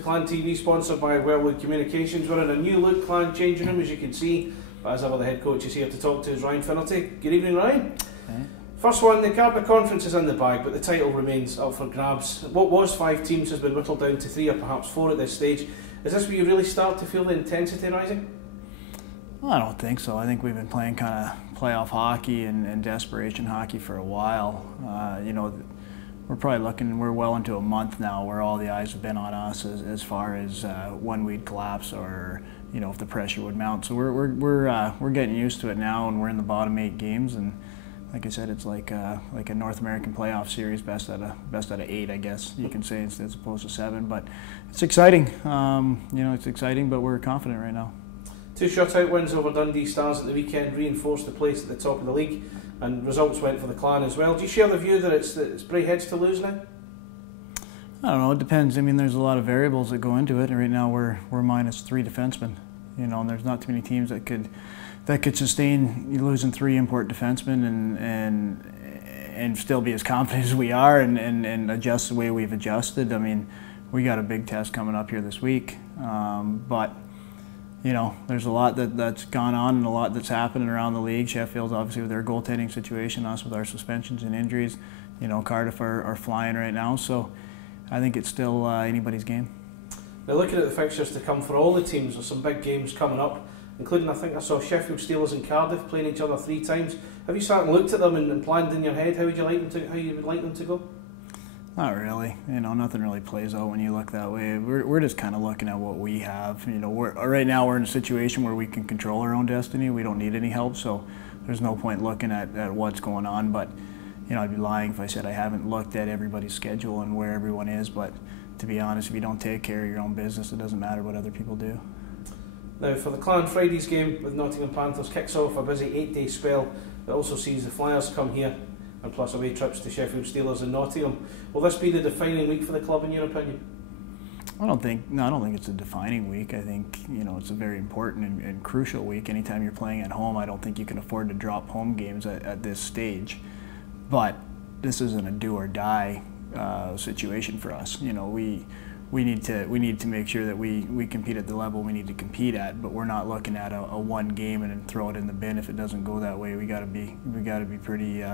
to Clan TV, sponsored by Wellwood Communications. We're in a new look Clan changing room, as you can see. But as ever, the head coach is here to talk to us, Ryan Finnerty. Good evening, Ryan. Okay. First one, the Cardiff Conference is in the bag, but the title remains up for grabs. What was 5 teams has been whittled down to 3 or perhaps 4 at this stage. Is this where you really start to feel the intensity rising? Well, I don't think so. I think we've been playing kind of playoff hockey and desperation hockey for a while. We're probably we're well into a month now where all the eyes have been on us as far as when we'd collapse or, if the pressure would mount. So we're getting used to it now, and we're in the bottom 8 games, and like I said, it's like a North American playoff series, best out of 8, I guess you can say, as opposed to 7. But it's exciting. It's exciting, but we're confident right now. 2 shutout wins over Dundee Stars at the weekend reinforced the place at the top of the league, and results went for the Clan as well. Do you share the view that it's Braehead's to lose now? I don't know. It depends. I mean, there's a lot of variables that go into it, and right now we're minus 3 defensemen. And there's not too many teams that could sustain losing 3 important defensemen and still be as confident as we are and adjust the way we've adjusted. I mean, we got a big test coming up here this week, but there's a lot that's gone on and a lot that's happening around the league. Sheffield's obviously with their goaltending situation, us with our suspensions and injuries. Cardiff are flying right now, so I think it's still anybody's game. Now, looking at the fixtures to come for all the teams, there's some big games coming up, including, I think I saw Sheffield Steelers and Cardiff playing each other 3 times. Have you sat and looked at them and planned in your head how you would like them to go? Not really. Nothing really plays out when you look that way. We're just kind of looking at what we have. Right now we're in a situation where we can control our own destiny. We don't need any help, so there's no point looking at what's going on. But I'd be lying if I said I haven't looked at everybody's schedule and where everyone is. But to be honest, if you don't take care of your own business, it doesn't matter what other people do. Now, for the Clan, Friday's game with Nottingham Panthers kicks off a busy 8-day spell that also sees the Flyers come here, and plus away trips to Sheffield Steelers and Nottingham. Will this be the defining week for the club, in your opinion? I don't think it's a defining week. I think it's a very important and crucial week. Anytime you're playing at home, I don't think you can afford to drop home games at this stage. But this isn't a do or die situation for us. We need to make sure that we compete at the level we need to compete at, but we're not looking at a one game and then throw it in the bin if it doesn't go that way. We got to be pretty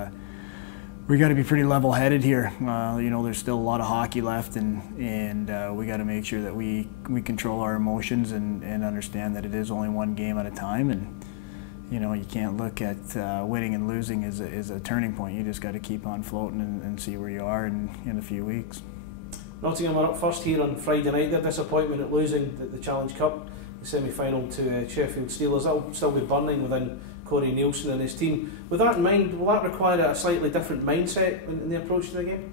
level-headed here. There's still a lot of hockey left, and we got to make sure that we control our emotions and understand that it is only one game at a time. And you can't look at winning and losing as a turning point. You just got to keep on floating and see where you are in a few weeks. Nottingham are up first here on Friday night. Their disappointment at losing the Challenge Cup, the semi-final to Sheffield Steelers, that'll still be burning within Corey Nielsen and his team. With that in mind, will that require a slightly different mindset in the approach to the game?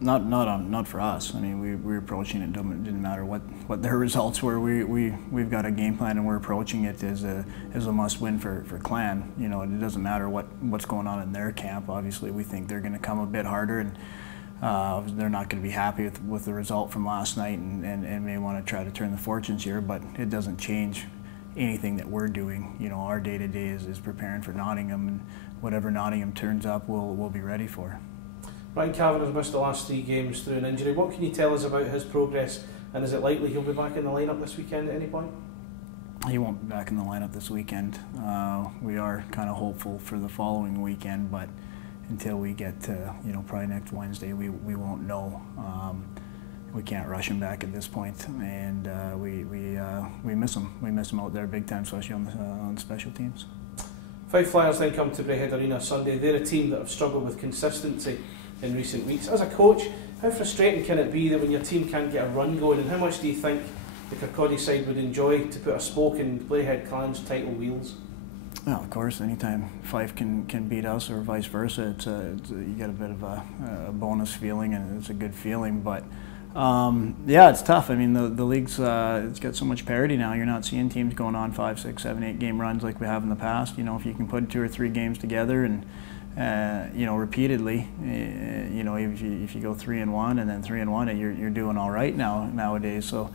Not for us. I mean, we're approaching it. Didn't matter what their results were. We've got a game plan, and we're approaching it as a must-win for Clan. It doesn't matter what's going on in their camp. Obviously, we think they're going to come a bit harder, and they're not going to be happy with the result from last night, and may want to try to turn the fortunes here. But it doesn't change anything that we're doing. Our day-to-day is preparing for Nottingham, and whatever Nottingham turns up, we'll be ready for. Ryan Cavan has missed the last 3 games through an injury. What can you tell us about his progress, and is it likely he'll be back in the lineup this weekend at any point? He won't be back in the lineup this weekend. We are kind of hopeful for the following weekend, but until we get to probably next Wednesday, we won't know. We can't rush him back at this point, and we miss him. We miss him out there big time, especially on special teams. Fife Flyers then come to Braehead Arena Sunday. They're a team that have struggled with consistency in recent weeks. As a coach, how frustrating can it be that when your team can't get a run going, and how much do you think the Kirkcaldy side would enjoy to put a spoke in Braehead Clan's title wheels? Well, of course, anytime Fife can beat us or vice versa, you get a bit of a bonus feeling, and it's a good feeling. But yeah, it's tough. I mean, the league's it's got so much parity now. You're not seeing teams going on 5, 6, 7, 8 game runs like we have in the past. If you can put 2 or 3 games together and repeatedly, if you go 3-1 and then 3-1, you're doing all right nowadays. So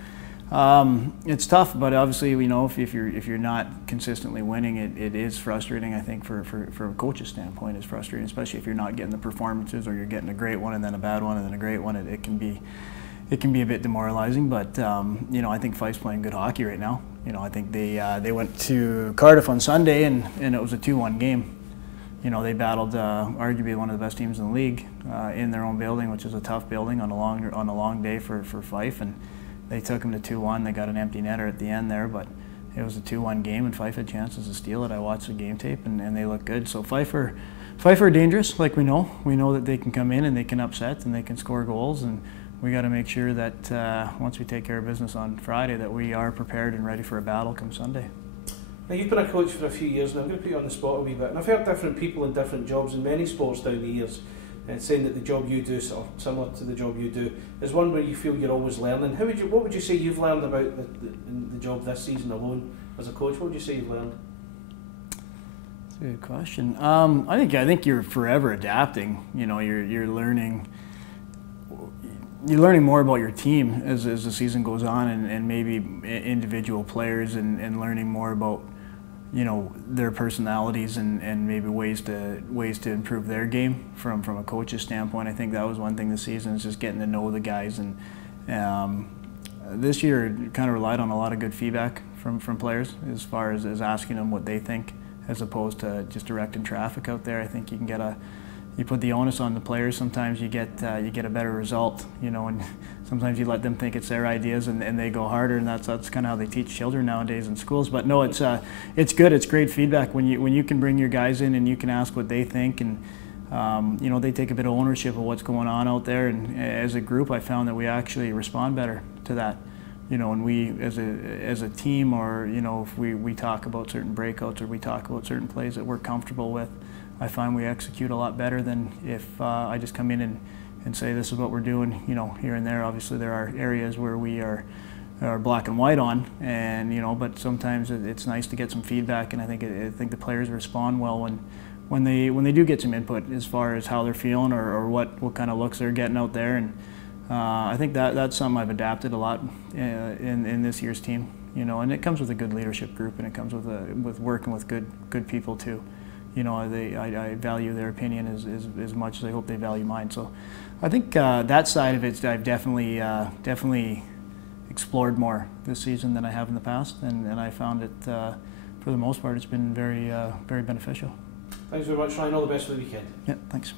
it's tough, but obviously if you're not consistently winning, it is frustrating. I think for a coach's standpoint, it's frustrating, especially if you're not getting the performances, or you're getting a great one and then a bad one and then a great one. It can can be a bit demoralizing. But you know, I think Fife's playing good hockey right now. You know, I think they went to Cardiff on Sunday and it was a 2-1 game. You know, they battled arguably one of the best teams in the league in their own building, which is a tough building on a long day for Fife, and they took them to 2-1. They got an empty netter at the end there, but it was a 2-1 game, and Fife had chances to steal it. I watched the game tape, and they look good. So Fife are dangerous, like we know. We know that they can come in and they can upset and they can score goals, and we got to make sure that once we take care of business on Friday, that we are prepared and ready for a battle come Sunday. Now, you've been a coach for a few years now. I'm going to put you on the spot a wee bit. And I've heard different people in different jobs in many sports down the years saying that the job you do, sort of similar to the job you do, is one where you feel you're always learning. What would you say you've learned about the job this season alone as a coach? What would you say you've learned? That's a good question. I think you're forever adapting. You know, you're learning. You're learning more about your team as the season goes on, and maybe individual players, and learning more about, you know, their personalities and maybe ways to improve their game from a coach's standpoint. I think that was one thing this season, is just getting to know the guys, and this year kind of relied on a lot of good feedback from players as far as asking them what they think, as opposed to just directing traffic out there. I think you can get you put the onus on the players. Sometimes you get a better result, you know, and sometimes you let them think it's their ideas and they go harder, and that's kind of how they teach children nowadays in schools. But no, it's good. It's great feedback when you can bring your guys in and you can ask what they think, and you know, they take a bit of ownership of what's going on out there. And as a group, I found that we actually respond better to that. You know, and we as a team, or you know, if we talk about certain breakouts or we talk about certain plays that we're comfortable with, I find we execute a lot better than if I just come in and say this is what we're doing. You know, here and there, obviously there are areas where we are black and white on, and you know, but sometimes it's nice to get some feedback, and I think the players respond well when they do get some input as far as how they're feeling or what kind of looks they're getting out there, and I think that's something I've adapted a lot in this year's team. You know, and it comes with a good leadership group, and it comes with working with good people too. You know, I value their opinion as much as I hope they value mine. So I think that side of it I've definitely explored more this season than I have in the past, and I found it, for the most part, it's been very beneficial. Thanks very much, Ryan. All the best for the weekend. Yeah, thanks.